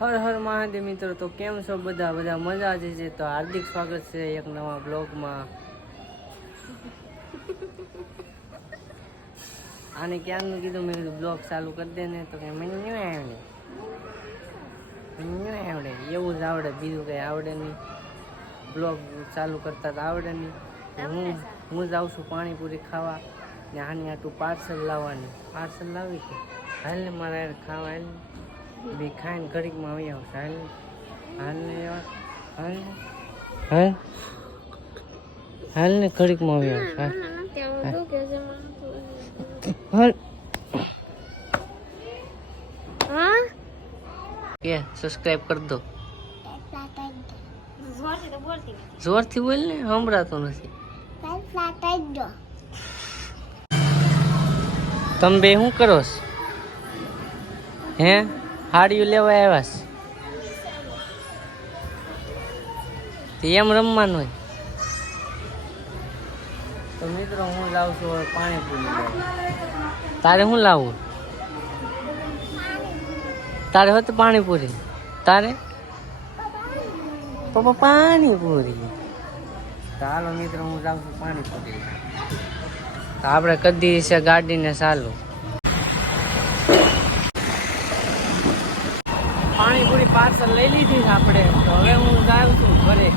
હર હર મહાદેવ મિત્રો તો કેમ છો બધા? બધા મજા જ છે. તો હાર્દિક સ્વાગત છે એક નવા બ્લોગમાં આને ક્યારનું કીધું? મેં કીધું બ્લોગ ચાલુ કરી દે ને. તો કે મને નહીં આવડે. નહીં આવડે. એવું જ આવડે બીજું કંઈ આવડે નહીં. બ્લોગ ચાલુ કરતા તો આવડે નહીં. હું હું જાઉં છું પાણીપુરી ખાવા ને આની આટલું પાર્સલ લાવવાની. પાર્સલ લાવી કે? હાલ ને મારે ખાવા હાલ. બી ખાઈને ઘડીકમાં આવી આવશે હાલ ને. હાલ ને હાલ ને. હાલ? હાલ ને ઘડીકમાં આવી આવશે હાલ. હાલ. કે સબસ્ક્રાઇબ કરી દો. જોરથી બોલ ને સંભળાતો નથી. તમે બે શું કરો છો? હે? હાડિયું લેવા આવ્યા છે. એમ રમવાનું હોય. તો મિત્રો હું લાવું છું પાણીપુરી તારે શું લાવવું તારે હોત પાણીપુરી. તારે? પપ્પા પાણીપુરી. ચાલો મિત્રો હું જાઉં છું પાણીપુરી આપણે કદી છે ગાડીને ચાલુ. પાણીપુરી પાર્સલ લઈ લીધી છે આપણે. તો હવે હું જાઉં છું ઘરે.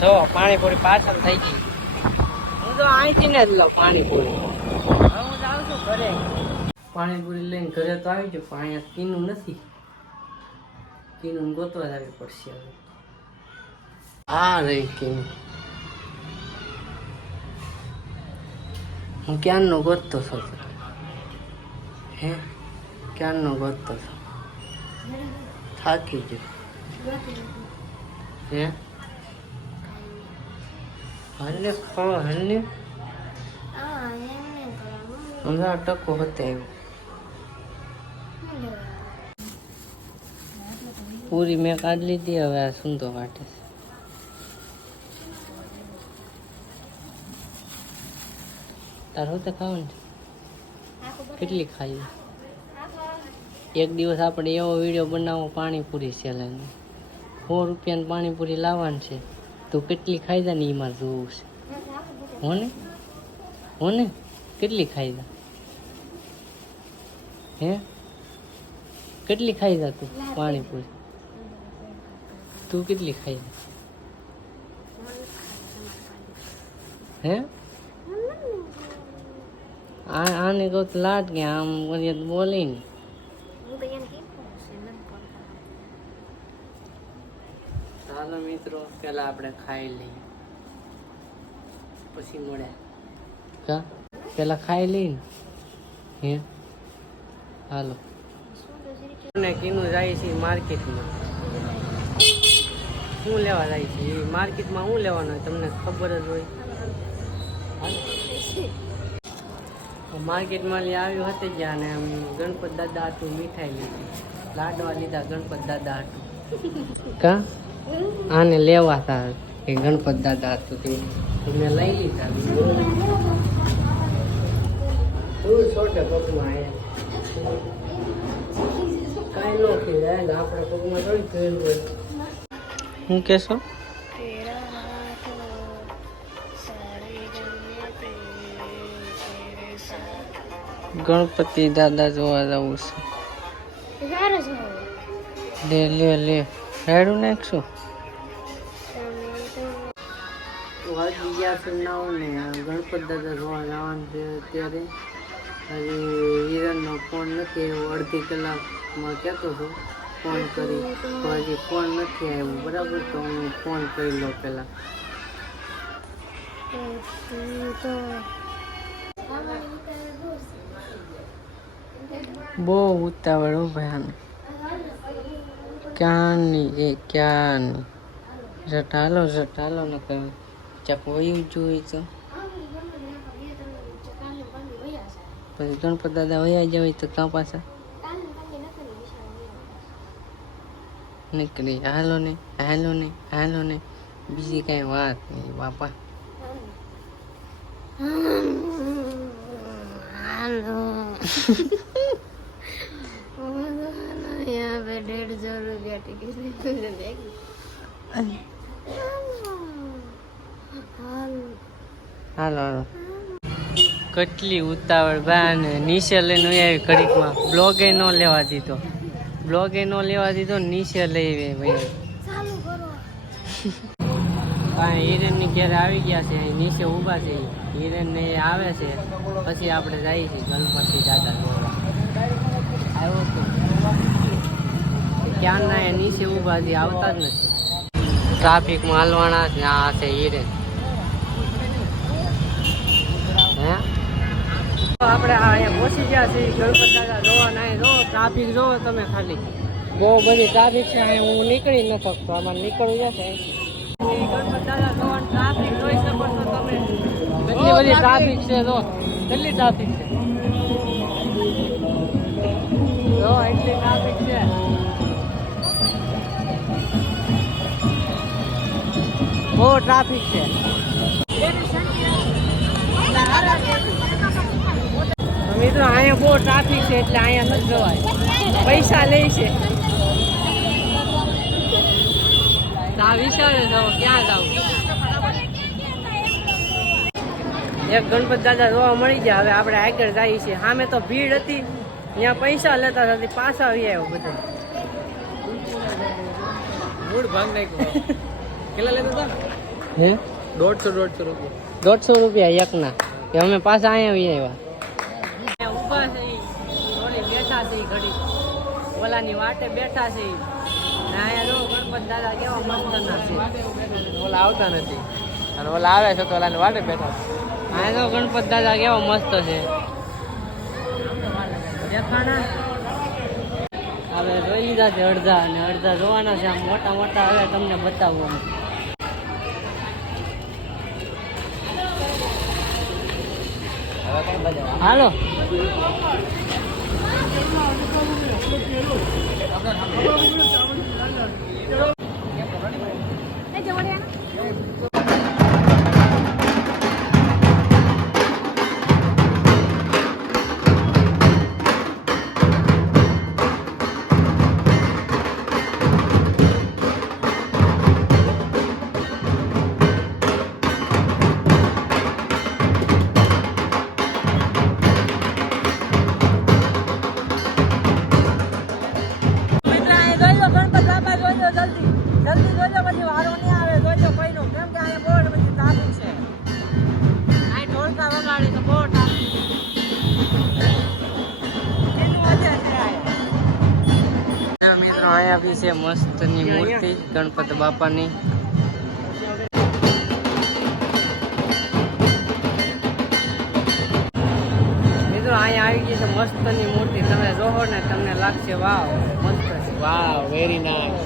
જો, પાણીપુરી પાર્સલ થઈ ગઈ. હું તો અહીંથી ને જ લઉં પાણીપુરી. હવે હું જાઉં છું ઘરે. પાણીપુરી લઈને ઘરે તો આવી ગયો, પણ અહીંયા કીનું નથી. કીનું ગોતવા જ પડશે હવે. આ રહી કીનું. હું ક્યારનો ગોતતો છો હે? ક્યારનો ગોતતો છો થાકી ગયો. હે? હલ્લે ખો હલ્લે હમણાં ટકો હતો એવો પૂરી મેં કાઢી લીધી, હવે આ સુંદર કાઢે છે. તાર હોતે ખાવાનું છે? કેટલી ખાઈ એક દિવસ આપણે એવો વીડિયો બનાવો, પાણીપુરી સેલાનો સો રૂપિયાની પાણીપુરી લાવવાની છે. તો કેટલી ખાઈ ને એમાં જોવું છે. હોને હોને કેટલી ખાઈ હે? કેટલી ખાઈદા તું પાણીપુરી? તું કેટલી ખાઈ હે? આને કહું લાટ કે આમ કરીએ તો બોલે ને ચાલો મિત્રો પેલા આપણે ખાઈ લઈએ. પછી મળે. કા? પેલા ખાઈ લઈએ ને હે? હાલો. ને કીનું જાય છે માર્કેટમાં. શું લેવા જાય છે? માર્કેટમાં શું લેવાનું હોય તમને ખબર જ હોય. માર્કેટમાં લઈ આવ્યું હતું જ્યાં ને ગણપત દાદા હતું મીઠાઈ લીધી. લાડવા લીધા ગણપત દાદા હતું. કા? આને લેવા હતા એ ગણપત દાદા હતું તે. મેં લઈ લીધા તું છોટે પગમાં કાંઈ નથી ખીરાય આપણે પગમાં થોડી ફેર હોય. શું કહેશો? ગણપતિ દાદા જોવા જવું છે. લે લે લે. રાડું નાખશું. વાગી ગયા છે નવ ને આ ગણપત દાદા જોવા જવાનું છે અત્યારે. હજી હિરણનો ફોન નથી આવ્યો, અડધી કલાકમાં કહેતો હતો ફોન કરી. હજી ફોન નથી બરાબર? તો હું ફોન કરી લઉં પહેલાં. બહુ ઉતાવળ ભયાન ક્યાંની એ ક્યાંની? જટાલો જટાલો ને કહે ચાક વયું જોઈ તો પછી ગણપત દાદા વયા જાય તો કાં પાછા નીકળી હાલો ને હાલો ને હાલો ને બીજી કાંઈ વાત નહીં બાપા यहाँ पे डेढ़ રૂપિયા ટિકિટ લીધું હાલો હાલો. કેટલી ઉતાવળ બા ને નીચે લઈને આવી ઘડીકમાં. બ્લોગે ન લેવા દીધો. બ્લોગે ન લેવા દીધો નીચે લઈ ભાઈ ભાઈ કરો. હિરેનની ઘેરે આવી ગયા છે અહીં નીચે ઊભા છે. હિરેન ને આવે છે પછી આપણે જઈએ છીએ ગણપતિ દાદા આવ્યો ક્યાં ના નીચે ઊભા છે આવતા જ નથી. ટ્રાફિકમાં હાલવાના જ ને આ છે હિરેન હે તો આપણે અહીંયા પહોંચી ગયા છીએ. ગણપત દાદા જોવા ના જો ટ્રાફિક જોવો તમે ખાલી. બહુ બધી ટ્રાફિક છે અહીં હું નીકળી ન શકતો. આમાં નીકળવું જશે ગણપત દાદા જોવાનું ટ્રાફિક જોઈ શકો છો તમે. કેટલી બધી ટ્રાફિક છે જો. કેટલી ટ્રાફિક છે? જો એટલી ટ્રાફિક છે. બહુ ટ્રાફિક છે. મિત્રો અહીંયા બહુ ટ્રાફિક છે એટલે અહીંયા નથી જવાય. પૈસા લે છે. વિચારે જાઓ ક્યાં જાવ એક ગણપત દાદા જોવા મળી ગયા હવે આપણે આગળ જઈએ છીએ. સામે તો ભીડ હતી ત્યાં પૈસા લેતા હતા પાછા આવી આવ્યો બધા. મૂળ ભાંગ નાખ્યો. કેટલા લેતા હતા? દોઢસો દોઢસો રૂપિયા. દોઢસો રૂપિયા એકના. કે અમે પાછા અહીંયા આવી આવ્યા ઊભા છે ઈ, થોડી બેઠા છે ઈ ઘડી ઓલાની વાટે બેઠા છે. જો ગણપત દાદા કેવા મસ્ત છે. ઓલા આવતા નથી. અને ઓલા આવે છે તો ઓલાની વાટે બેઠા છે. તો ગણપત દાદા કેવા મસ્ત છે. દેખાણા? હવે જોઈ લીધા છે અડધા અને અડધા જોવાના છે. આમ મોટા મોટા હવે તમને બતાવું અમે. હાલો મિત્રો અહીંયા બી છે મસ્તની મૂર્તિ ગણપત બાપાની. મિત્રો અહીંયા આવી ગઈ છે મસ્તની મૂર્તિ. તમે જોવો ને તમને લાગશે વાવ મસ્ત છે. વાવ વેરી નાઇસ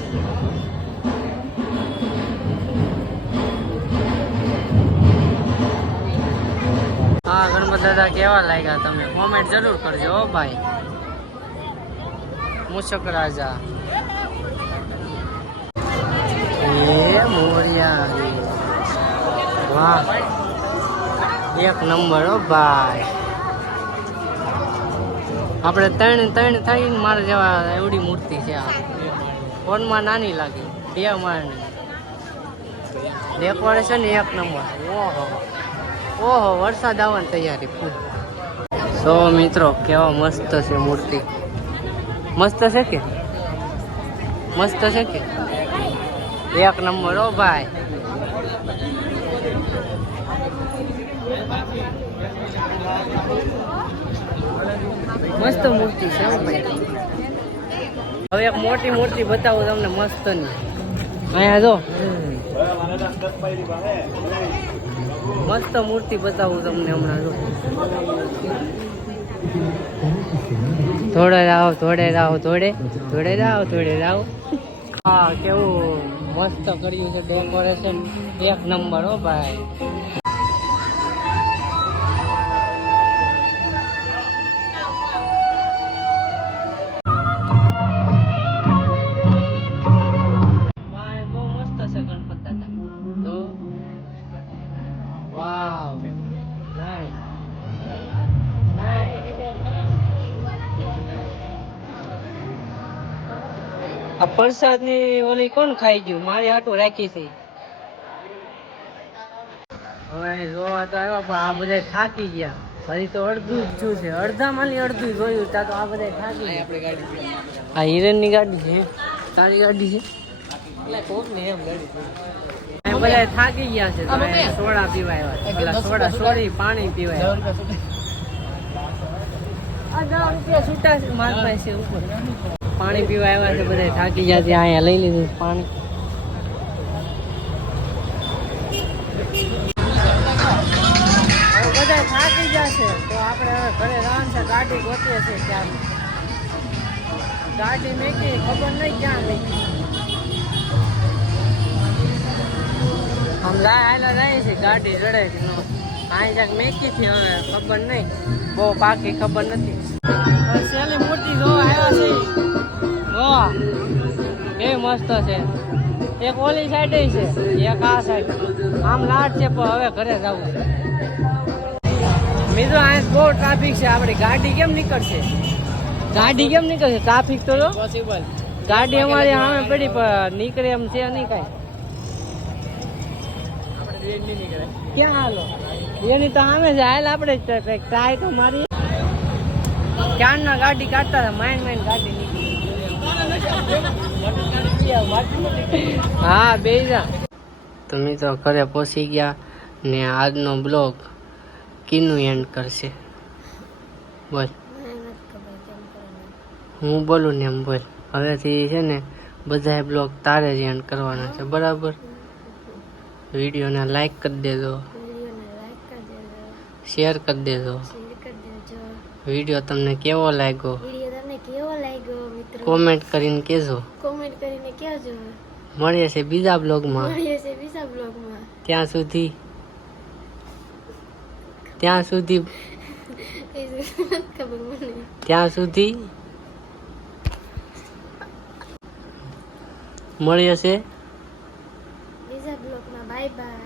હા ગણપત દાદા કેવા લાગ્યા તમે? કોમેન્ટ જરૂર કરજો હો ભાઈ. મુશક રાજા. એ મોરિયા. વાહ. એક નંબર હો ભાઈ. આપણે ત્રણ ત્રણ થઈને મારે જેવા એવડી મૂર્તિ છે આ. ફોનમાં નાની લાગી. બે માળની. ડેકોરેશન એક નંબર. ઓહો. ઓહો, વરસાદ આવવાની તૈયારી. ફૂલ. સો મિત્રો, કેવા મસ્ત છે મૂર્તિ. મસ્ત છે કે? મસ્ત છે કે? એક નંબર, ઓ ભાઈ. મસ્ત મૂર્તિ છે હવે એક મોટી મૂર્તિ બતાવું તમને મસ્તની અહીંયા જો. મસ્ત મૂર્તિ બતાવું તમને હમણાં જો. થોડે રાવ થોડે રાવ થોડે થોડે રાવ થોડે રાવ. હા, કેવું? મસ્ત કર્યું છે ડેકોરેશન એક નંબર હો ભાઈ. પ્રસાદની ઓલી કોણ ખાઈ ગયું? મારી હાટું રાખી છે હવે જોવા તો આવ્યો, પણ આ બધા થાકી ગયા. ફરી તો અડધું જ છે. અડધા માંથી અડધું જોયું, ત્યાં તો આ બધા થાકી ગયા. ગાડી આ હિરનની ગાડી છે. તારી ગાડી છે? એટલે કોક ને એમ ગાડી બધા થાકી ગયા છે. સોડા પીવાય આવ્યા. સોડા સોડી, પાણી પીવાય. છૂટા છે પાણી પીવા આવ્યા છે, બધા થાકી ગયા છે અહીંયા લઈ લીધું પાણી. થાકી ગયા છે, તો આપણે હવે ઘરે જવાનું છે, ગાડી ગોતીએ છે ક્યાં. ગાડી મેકી, ખબર નહીં ક્યાં મેકી. આમ લા હાલા જાય છે, ગાડી રડે છે. અહીં ક્યાંક મેકી છે, હવે ખબર નહીં. બહુ પાકી ખબર નથી. સેલી મોટી જોવા આવ્યા જોવા કેવી મસ્ત છે. એક ઓલી સાઈડે છે એક આ સાઈડ આમ લાટ છે પણ હવે ઘરે જવું છે. મિત્રો અહીં બહુ ટ્રાફિક છે આપણી ગાડી કેમ નીકળશે? ગાડી કેમ નીકળશે? ટ્રાફિક તો પોસિબલ ગાડી અમારી સામે પડી પણ નીકળે એમ છે નહીં કાંઈ. ક્યાં હાલો? એની તો આમે છે હાલ આપણે જ ટ્રાય તો મારી ક્યારના ગાડી કાઢતા હતા? માઇન માઇન ગાડી નીકળી. હા બે તમે તો ઘરે પહોંચી ગયા ને આજનો બ્લોગ કીનું એન્ડ કરશે. બોલ. હું બોલું ને એમ બોલ. હવેથી છે ને બધાય બ્લોગ તારે જ એન્ડ કરવાના છે બરાબર? વિડીયોને લાઈક કરી દેજો. શેર કરી દેજો. વીડિયો તમને કેવો લાગ્યો વીડિયો તમને કેવો લાગ્યો મિત્રો કોમેન્ટ કરીને કહેજો. કોમેન્ટ કરીને કહેજો. મળીએ છે બીજા બ્લોગમાં. મળીએ છે બીજા બ્લોગમાં. ત્યાં સુધી ત્યાં સુધી ત્યાં સુધી મળીએ છે બીજા બ્લોગમાં. Bye bye